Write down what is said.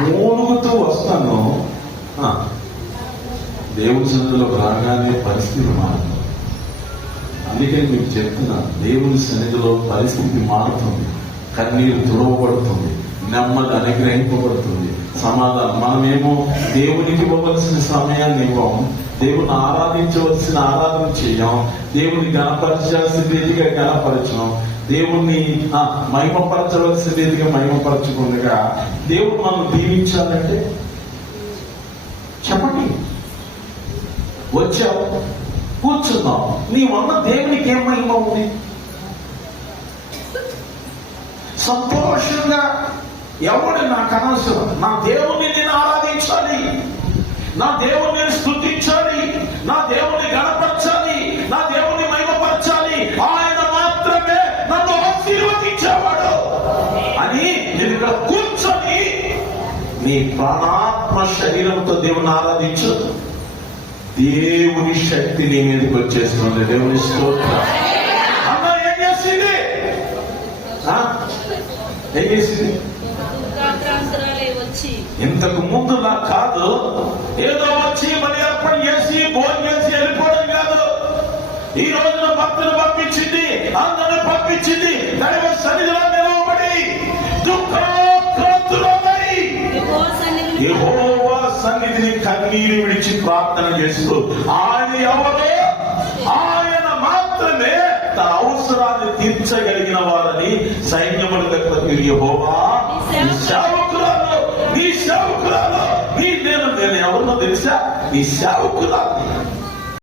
మూలుగుతూ వస్తాను. దేవుని సన్నిధిలో రాగానే పరిస్థితి మారుతుంది. అందుకని మీకు చెప్తున్నా, దేవుని సన్నిధిలో పరిస్థితి మారుతుంది, కన్నీరు తుడవబడుతుంది, నెమ్మది అనుగ్రహింపబడుతుంది, సమాధానం. మనమేమో దేవునికి ఇవ్వవలసిన సమయాన్ని ఇవ్వం, దేవుని ఆరాధించవలసిన ఆరాధన చేయం, దేవుని గణపరచాల్సిన రీతిగా గణపరచం, దేవుణ్ణి మహిమపరచవలసిన రీతిగా మహిమపరచకుండా దేవుడు మనం దీవించాలంటే చెప్పండి. వచ్చావు, కూర్చున్నావు, నీ వల్ల దేవునికి ఏం మహిమ ఉంది? సంతోషంగా ఎవడు నాకు అనవసరం, నా దేవుణ్ణి నేను ఆరాధించాలి, నా దేవుణ్ణి నేను స్తుతించాలి, నా దేవుణ్ణి గణపరచాలి, నా దేవుణ్ణి మహిమపరచాలి, ఆయన మాత్రమే నన్ను ఆశీర్వదించేవాడు అని నేను ఇక్కడ కూర్చొని నీ ప్రాణాత్మ శరీరంతో దేవుని ఆరాధించు. దేవుని శక్తి నీ మీదకి వచ్చేస్తుంది. దేవుని స్తోత్రం. అమ్మ ఏం చేసింది? ఏం చేసింది? ఇంతకు ముందు నాకు కాదు, ఏదో వచ్చి మరి అర్పణ చేసి భోజనం చేసి వెళ్ళిపోవడం కాదు. ఈ రోజున భక్తులు పంపించింది, అందరూ పంపించింది, దైవ సన్నిధిలో నిలవబడి దుఃఖాక్రాంతులై యెహోవా సన్నిధిని కన్నీరు విడిచి ప్రార్థన చేస్తూ, ఆయన ఎవరో ఆయన మాత్రమే తన అవసరాన్ని తీర్చగలిగిన వారని సైన్యముల దగ్గర మీరు యెహోవా నీ సేవకురాలు నేను ఎవరినో తెలుసా? నీ సేవకురాలు.